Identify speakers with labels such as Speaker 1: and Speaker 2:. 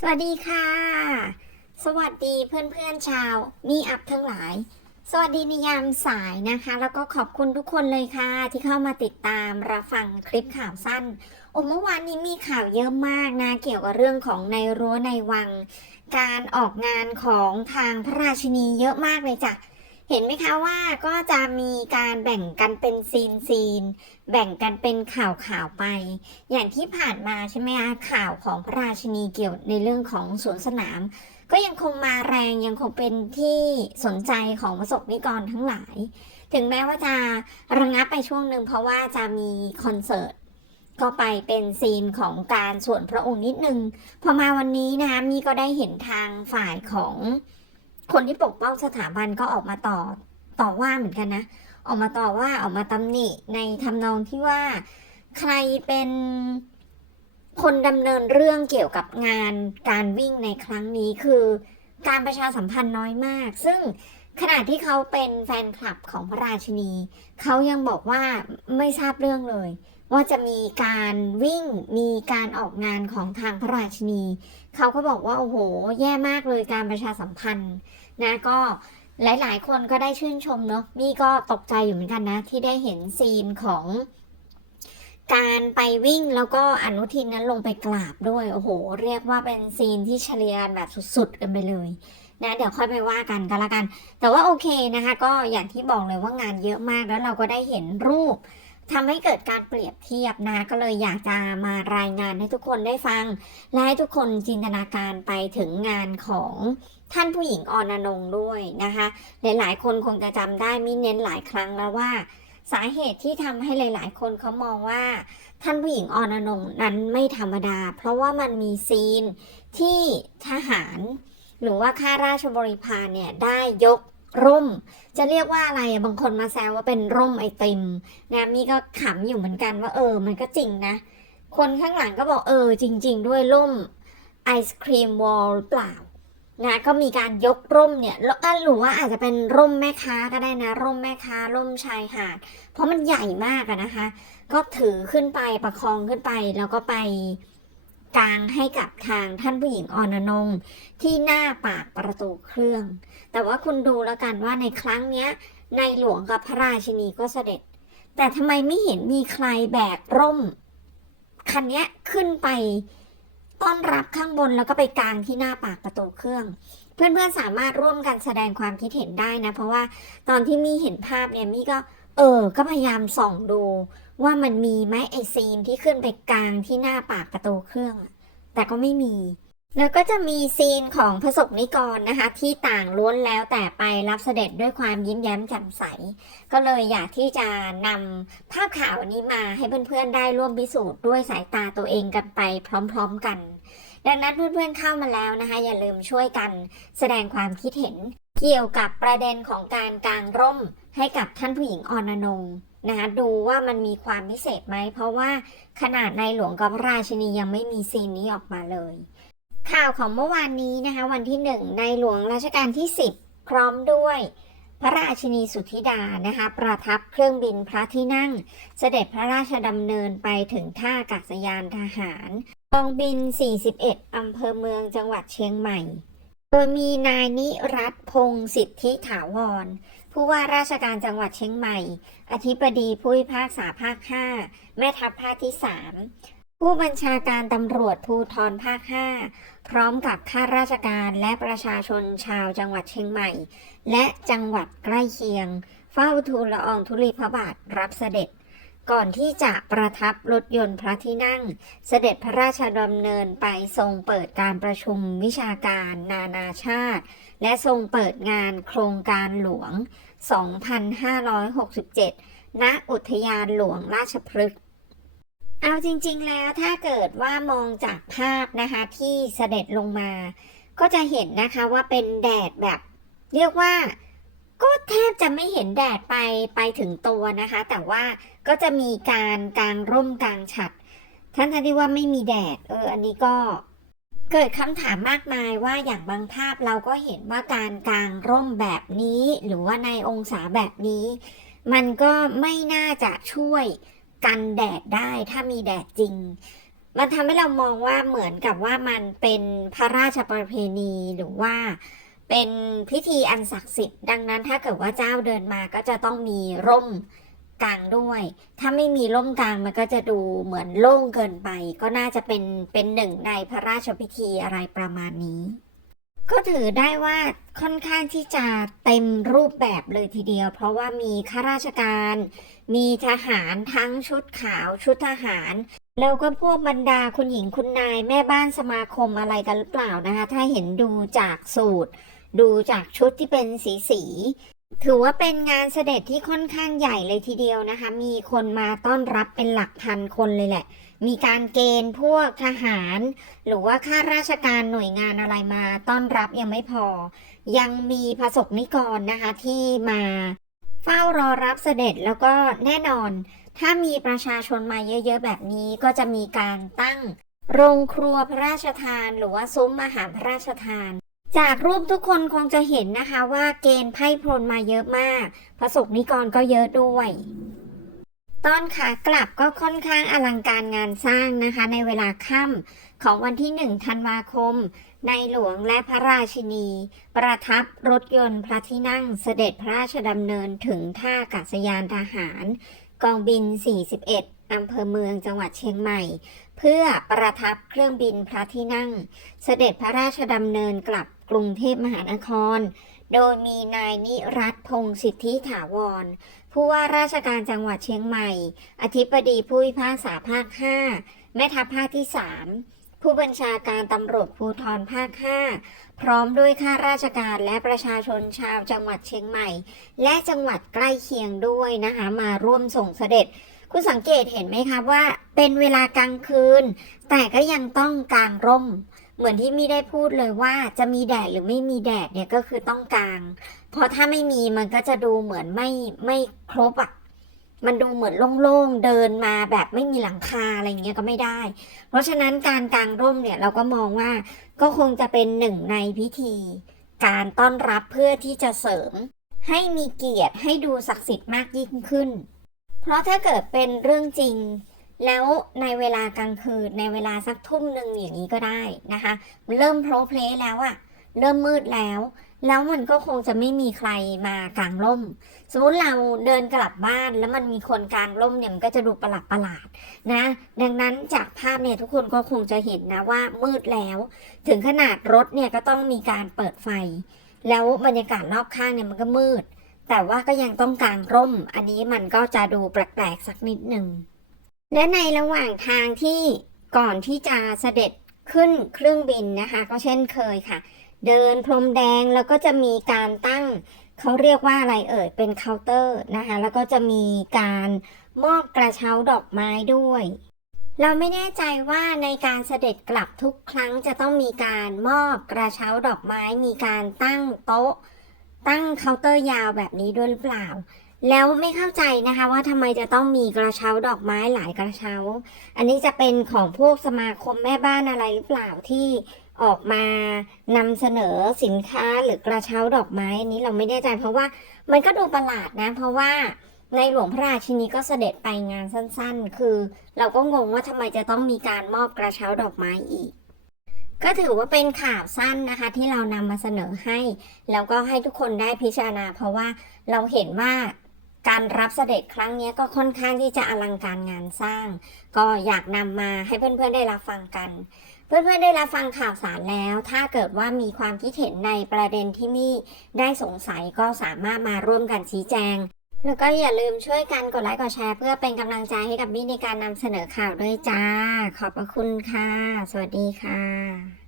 Speaker 1: สวัสดีค่ะ สวัสดีเพื่อนๆชาวมีอัพทั้งหลาย สวัสดีในยามสายนะคะ แล้วก็ขอบคุณทุกคนเลยค่ะ ที่เข้ามาติดตามรับฟังคลิปข่าวสั้นโอ้เมื่อวานนี้มีข่าวเยอะมากนะ เกี่ยวกับเรื่องของในรั้วในวัง การออกงานของทางพระราชินีเยอะมากเลยจ้ะ เห็นไหมคะว่าก็จะมีการแบ่งกันเป็นซีนซีนๆแบ่งกันเป็นข่าวข่าวๆไป อย่างที่ผ่านมาใช่ไหมคะข่าวของพระราชินีเกี่ยวในเรื่องของสวนสนาม ก็ยังคงมาแรงยังคงเป็นที่สนใจของประสบนิกรทั้งหลาย ถึงแม้ว่าจะระงับไปช่วงหนึ่งเพราะว่าจะมีคอนเสิร์ตก็ไปเป็นซีนของการส่วนพระองค์นิดนึงพอมาวันนี้นะคะมีก็ได้เห็นทางฝ่ายของ คนที่ปกป้องสถาบันก็ออกมาต่อต่อว่าเหมือนกันนะ ออกมาต่อว่าออกมาตำหนิในทำนองที่ว่าใครเป็นคนดำเนินเรื่องเกี่ยวกับงานการวิ่งในครั้งนี้คือการประชาสัมพันธ์น้อยมาก ซึ่งขณะที่เขาเป็นแฟนคลับของพระราชินี เขายังบอกว่าไม่ทราบเรื่องเลย ว่าจะมีการวิ่งมีการออกงานของทางพระราชินี เขาก็บอกว่า โอ้โห แย่มากเลยการประชาสัมพันธ์นะก็หลาย ๆ คนก็ได้ชื่นชมเนาะมี่ก็ตกใจอยู่เหมือนกันนะ ที่ได้เห็นซีนของการไปวิ่งแล้วก็อนุทินนั้นลงไปกราบด้วย โอ้โห เรียกว่าเป็นซีนที่เฉลียนแบบสุด ๆ กันไปเลยนะเดี๋ยวค่อยไปว่ากันก็แล้วกัน แต่ว่าโอเคนะคะ ก็อย่างที่บอกเลยว่างานเยอะมากแล้วเราก็ได้เห็นรูป ทำให้เกิดการเปรียบเทียบนะก็เลยอยากจะมารายงานให้ทุกคนได้ฟัง และให้ทุกคนจินตนาการไปถึงงานของท่านผู้หญิงออนอนงด้วยนะคะหลายๆ คนคงจะจำได้มิเน้นหลายครั้งแล้วว่า สาเหตุที่ทำให้หลาย ๆ คนเขามองว่า ท่านผู้หญิงออนอนงนั้นไม่ธรรมดา เพราะว่ามันมีซีนที่ทหาร หรือว่าข้าราชบริพารเนี่ยได้ยก ร่ม จะเรียกว่าอะไรอะบางคนมาแซวว่าเป็นร่มไอติมนะมีก็ขำอยู่เหมือนกันว่าเออ มันก็จริงนะ คนข้างหลังก็บอกเออ จริง ๆ ด้วยร่มไอศครีมวอลหรือเปล่านะก็มีการยกร่มเนี่ยแล้วหรือว่าอาจจะเป็นร่มแม่ค้าก็ได้นะ ร่มแม่ค้า ร่มชายหาด เพราะมันใหญ่มากอะนะคะ ก็ถือขึ้นไปประคองขึ้นไปแล้วก็ไป กางให้กับทางท่านผู้หญิงออนนงที่หน้าปากประตูเครื่อง แต่ว่าคุณดูแล้วกันว่าในครั้งเนี้ยในหลวงกับพระราชินีก็เสด็จ แต่ทำไมไม่เห็นมีใครแบกร่ม คันนี้ขึ้นไปต้อนรับข้างบนแล้วก็ไปกลางที่หน้าปากประตูเครื่อง เพื่อนๆสามารถร่วมกันแสดงความคิดเห็นได้นะ เพราะว่าตอนที่มี่เห็นภาพเนี่ยมี่ก็ เออ ก็พยายามส่องดูว่ามันมีไหมไอซีนที่ขึ้นไปกลางที่หน้าปากประตูเครื่อง แต่ก็ไม่มี แล้วก็จะมีซีนของพระสงฆ์นิกรนะคะ ที่ต่างล้วนแล้วแต่ไปรับเสด็จด้วยความยิ้มแย้มแจ่มใส ก็เลยอยากที่จะนำภาพข่าวนนี้มาให้เพื่อนๆได้ร่วมพิสูจน์ด้วยสายตาตัวเองกันไปพร้อมๆกัน ดังนั้นเพื่อนๆเข้ามาแล้วนะคะ อย่าลืมช่วยกันแสดงความคิดเห็นเกี่ยวกับประเด็นของการกางร่ม ให้กับท่านผู้หญิงออนอนงนะคะดูว่ามันมีความพิเศษไหม เพราะว่าขนาดในหลวงกับพระราชินียังไม่มีซีนนี้ออกมาเลย ข่าวของเมื่อวานนี้นะคะ วันที่หนึ่งในหลวงรัชกาลที่ 10 พร้อมด้วยพระราชินีสุธิดานะคะ ประทับเครื่องบินพระที่นั่ง เสด็จพระราชดำเนินไปถึงท่าอากาศยานทหารกองบิน 41 อำเภอเมืองจังหวัดเชียงใหม่ โดยมีนายนิรัตพงศ์สิทธิถาวร ผู้ว่าราชการจังหวัดเชียงใหม่ อธิบดีผู้พิพากษาภาค 5 แม่ทัพภาคที่ 3 ผู้บัญชาการตำรวจภูธรภาค 5 พร้อมกับข้าราชการและประชาชนชาวจังหวัดเชียงใหม่ และจังหวัดใกล้เคียง เฝ้าทูลละอองธุลีพระบาทรับเสด็จ ก่อนที่จะประทับรถยนต์พระที่นั่ง เสด็จพระราชดำเนินไปทรงเปิดการประชุมวิชาการนานาชาติ และทรงเปิดงานโครงการหลวง 2567 ณ อุทยานหลวงราชพฤกษ์เอาจริงๆแล้วถ้าเกิดว่ามองจากภาพนะคะที่เสด็จลงมา ก็จะเห็นนะคะว่าเป็นแดดแบบ เรียกว่า ก็แทบจะไม่เห็นแดดไปไปถึงตัวนะคะ แต่ว่าก็จะมีการกางร่มกางฉัดท่านท่านที่ว่าไม่มีแดด เออ อันนี้ก็เกิดคำถามมากมายว่าอย่างบางภาพเราก็เห็นว่าการกางร่มแบบนี้ หรือว่าในองศาแบบนี้ มันก็ไม่น่าจะช่วยกันแดดได้ถ้ามีแดดจริง มันทำให้เรามองว่าเหมือนกับว่ามันเป็นพระราชประเพณีหรือว่า เป็นพิธีอันศักดิ์สิทธิ์ดังนั้นถ้าเกิดว่าเจ้าเดินมาก็จะต้องมีร่มกลางด้วย ถ้าไม่มีร่มกลางมันก็จะดูเหมือนโล่งเกินไป ก็น่าจะเป็นเป็นหนึ่งในพระราชพิธีอะไรประมาณนี้ ก็ถือได้ว่าค่อนข้างที่จะเต็มรูปแบบเลยทีเดียว เพราะว่ามีข้าราชการ มีทหารทั้งชุดขาวชุดทหาร แล้วก็พวกบรรดาคุณหญิงคุณนายแม่บ้านสมาคมอะไรกันหรือเปล่านะคะ ถ้าเห็นดูจากสูตร ดูจากชุดที่เป็นสีสีถือว่าเป็นงานเสด็จที่ค่อนข้างใหญ่เลยทีเดียวนะคะ มีคนมาต้อนรับเป็นหลักพันคนเลยแหละ มีการเกณฑ์พวกทหาร หรือว่าข้าราชการหน่วยงานอะไรมาต้อนรับยังไม่พอ ยังมีพระสงฆ์นิกรนะคะที่มาเฝ้ารอรับเสด็จแล้วก็แน่นอน ถ้ามีประชาชนมาเยอะๆแบบนี้ก็จะมีการตั้ง โรงครัวพระราชทาน หรือว่าซุ้มอาหารพระราชทาน จากรูปทุกคนคงจะเห็นนะคะว่าเกณฑ์ไพ่พลมาเยอะมากพระสงฆ์นิกรก็เยอะด้วย ตอนขากลับก็ค่อนข้างอลังการงานสร้างนะคะ ในเวลาค่ำของวันที่ 1 ธันวาคม ในหลวงและพระราชินี ประทับรถยนต์พระที่นั่งเสด็จพระราชดำเนินถึงท่าอากาศยานทหาร กองบิน 41อำเภอเมืองจังหวัดเชียงใหม่ เพื่อประทับเครื่องบินพระที่นั่ง เสด็จพระราชดำเนินกลับ กรุงเทพมหานคร โดยมีนายนิรัตพงศ์สิทธิถาวร ผู้ว่าราชการจังหวัดเชียงใหม่ อธิบดีผู้พิพากษาภาค 5 แม่ทัพภาคที่ 3 ผู้บัญชาการตำรวจภูธรภาค 5 พร้อมด้วยข้าราชการและประชาชนชาวจังหวัดเชียงใหม่ และจังหวัดใกล้เคียงด้วยนะคะ มาร่วมส่งเสด็จคุณสังเกตเห็นไหมคะว่าเป็นเวลากลางคืน แต่ก็ยังต้องกางร่ม เหมือนที่มีได้พูดเลยว่าจะมีแดดหรือไม่มีแดดเนี่ยก็คือต้องกลาง เพราะถ้าไม่มีมันก็จะดูเหมือนไม่ไม่ครบอะ่ะมันดูเหมือนโล่งๆ เดินมาแบบไม่มีหลังคาอะไรอย่างเงี้ยก็ไม่ได้ เพราะฉะนั้นการกางร่มเนี่ยเราก็มองว่าก็คงจะเป็นหนึ่งในพิธี การต้อนรับเพื่อที่จะเสริม ให้มีเกียรติให้ดูศักดิ์สิทธิ์มากยิ่งขึ้น เพราะถ้าเกิดเป็นเรื่องจริง แล้วในเวลากลางคืนในเวลาสักทุ่มหนึ่งอย่างนี้ก็ได้นะคะ เริ่มโพลเพลแล้วอะเริ่มมืดแล้ว แล้วมันก็คงจะไม่มีใครมากางร่ม สมมติเราเดินกลับบ้านแล้วมันมีคนกางร่มเนี่ยมันก็จะดูประหลาดประหลาดนะ ดังนั้นจากภาพเนี่ยทุกคนก็คงจะเห็นนะว่ามืดแล้ว ถึงขนาดรถเนี่ยก็ต้องมีการเปิดไฟ แล้วบรรยากาศรอบข้างเนี่ยมันก็มืด แต่ว่าก็ยังต้องกางร่ม อันนี้มันก็จะดูแปลกๆสักนิดหนึ่ง และในระหว่างทางที่ก่อนที่จะเสด็จขึ้นเครื่องบินนะคะ ก็เช่นเคยค่ะ เดินพรมแดงแล้วก็จะมีการตั้งเขาเรียกว่าอะไรเอ่ยเป็นเคาน์เตอร์นะคะ แล้วก็จะมีการมอบกระเช้าดอกไม้ด้วย เราไม่แน่ใจว่าในการเสด็จกลับทุกครั้งจะต้องมีการมอบกระเช้าดอกไม้ มีการตั้งโต๊ะ ตั้งเคาน์เตอร์ยาวแบบนี้ด้วยหรือเปล่า แล้วไม่เข้าใจนะคะว่าทำไมจะต้องมีกระเช้าดอกไม้หลายกระเช้า อันนี้จะเป็นของพวกสมาคมแม่บ้านอะไรหรือเปล่าที่ออกมานำเสนอสินค้าหรือกระเช้าดอกไม้อันนี้เราไม่แน่ใจ เพราะว่ามันก็ดูประหลาดนะ เพราะว่าในหลวงพระราชินีก็เสด็จไปงานสั้นๆ คือ เราก็งงว่าทำไมจะต้องมีการมอบกระเช้าดอกไม้อีก ก็ถือว่าเป็นข่าวสั้นนะคะ ที่เรานำมาเสนอให้ แล้วก็ให้ทุกคนได้พิจารณา เพราะว่าเราเห็นว่า การรับเสด็จครั้งนี้ก็ค่อนข้างที่จะอลังการงานสร้าง ก็อยากนำมาให้เพื่อนๆได้รับฟังกัน เพื่อนๆได้รับฟังข่าวสารแล้ว ถ้าเกิดว่ามีความคิดเห็นในประเด็นที่มี่ได้สงสัยก็สามารถมาร่วมกันชี้แจง แล้วก็อย่าลืมช่วยกันกดไลค์กดแชร์ เพื่อเป็นกำลังใจให้กับมี่ในการนำเสนอข่าวด้วยจ้า ขอบพระคุณค่ะ สวัสดีค่ะ